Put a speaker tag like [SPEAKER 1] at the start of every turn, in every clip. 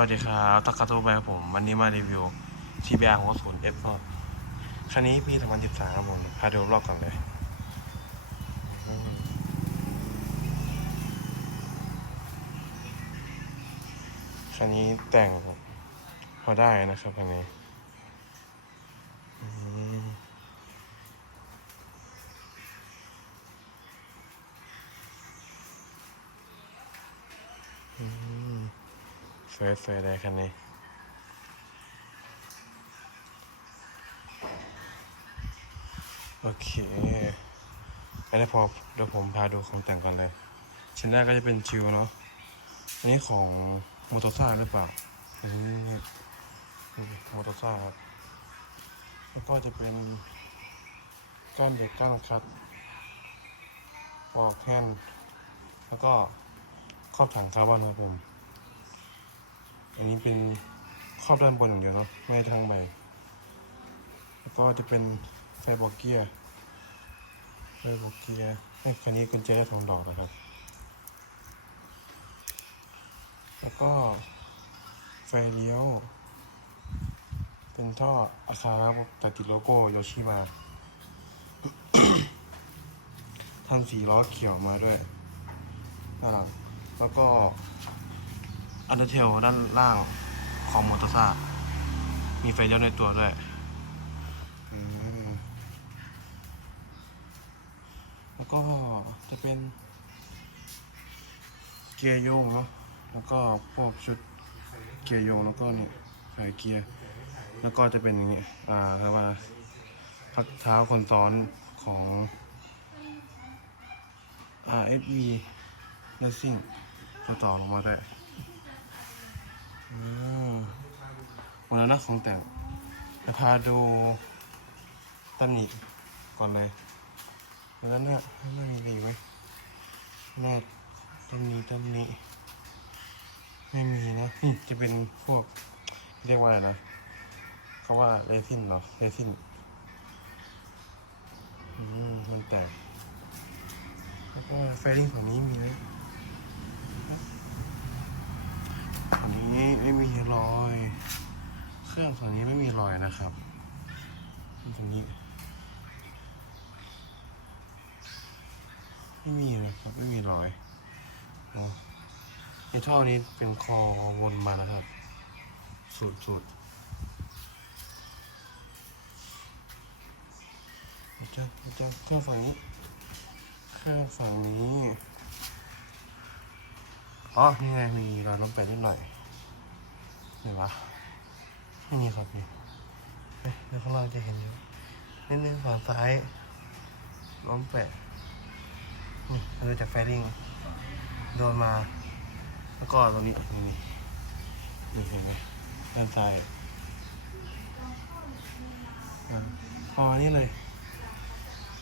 [SPEAKER 1] วัสดีครับตักกาตูไปครับผม วันนี้มารีวิว TBR ของศูนย์ F รอบคันนี้ปี2013ครับผม พาดูรอบก่อนเลย คันนี้แต่งพอได้นะครับคันนี้อืม อืมสวยๆเลยคันนี้โอเคอันนี้พอเดี๋ยวผมพาดูของแต่งกันเลย ชิ้นแรกก็จะเป็นชิวเนาะอันนี้ของโมโตซ่าหรือเปล่าอันนี้นี่โมโตซ่าครับแล้วก็จะเป็นก้อนเด็กก้านคัดปอกแฮนแล้วก็ครอบถังคาร์บอนนะครับผม อันนี้เป็นครอบด้านบนอย่างเดียวเนาะไม่ทั้งใบ แล้วก็จะเป็นไฟบอกเกียร์ไฟบอกเกียร์เอ้คันนี้กุญแจสองดอกนะครับ แล้วก็ไฟเลี้ยว เป็นท่ออาคาระแต่ติดโลโก้โยชิมาทำสีล้อเขียวมาด้วยด้านหลังแล้วก็ อันเดอร์เทลด้านล่างของมอเตอร์ซ่ามีไฟเลี้ยวในตัวด้วยแล้วก็จะเป็น เกียร์โยงเนาะแล้วก็พวกชุดเกียร์โยงแล้วก็นี่สายเกียร์ แล้วก็จะเป็นอย่างนี้ อ่าเรียกว่าพักเท้าคนซ้อนของ RSV Racing ก็ต่อลงมาได้ วันนั้นนะของแต่งจะพาดูตำหนิก่อนเลยแล้วนั้นเนี่ยน่ามีอะไรอีไหมน่าตำหนิตำหนิไม่มีนะนี่จะเป็นพวกเรียกว่าอะไรนะเขาว่าเรซินเหรอเรซินอืมมันแตกแล้วก็ไฟลิ่งฝั่งนี้มีไหม ฝั่งนี้ไม่มีรอย เครื่องฝั่งนี้ไม่มีรอยนะครับตรงนี้ไม่มีนะครับไม่มีรอยเนาะในท่อนี้เป็นคอวนมานะครับ สุดสุดจะจะเครื่องฝั่งนี้ เครื่องฝั่งนี้ อ๋อ นี่ไง มีรอยล้มแปะนิดหน่อยไหนวะไม่มีครับนี่เดี๋ยวข้างล่างจะเห็นอยู่นิดนึงฝั่งซ้ายล้มแปะนี่เรือจากแฟริงโดนมา แล้วก็ตรงนี้นี่นี่นี่เห็นไหมด้านซ้ายพอนี่เลย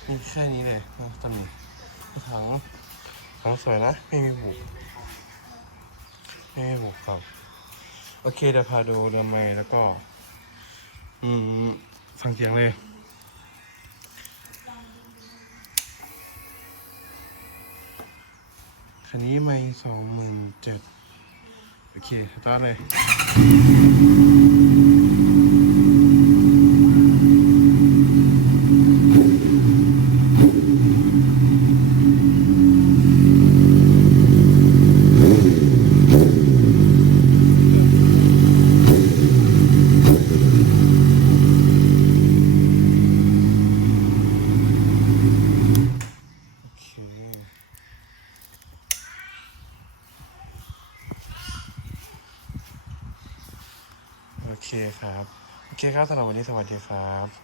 [SPEAKER 1] นี่แค่นี้เลยนะตอนนี้ถังถังสวยนะ ไม่มีบุก ไม่มีบุกครับ โอเคเดี๋ยวพาดูเรือไม้แล้วก็ อืมฟังเสียงเลยคันนี้ไม่สองหมื่นเจ็ดโอเคตาร์ทเลย โอเค โอ เคครับ โอเคครับสำหรับวันนี้สวัสดีครับ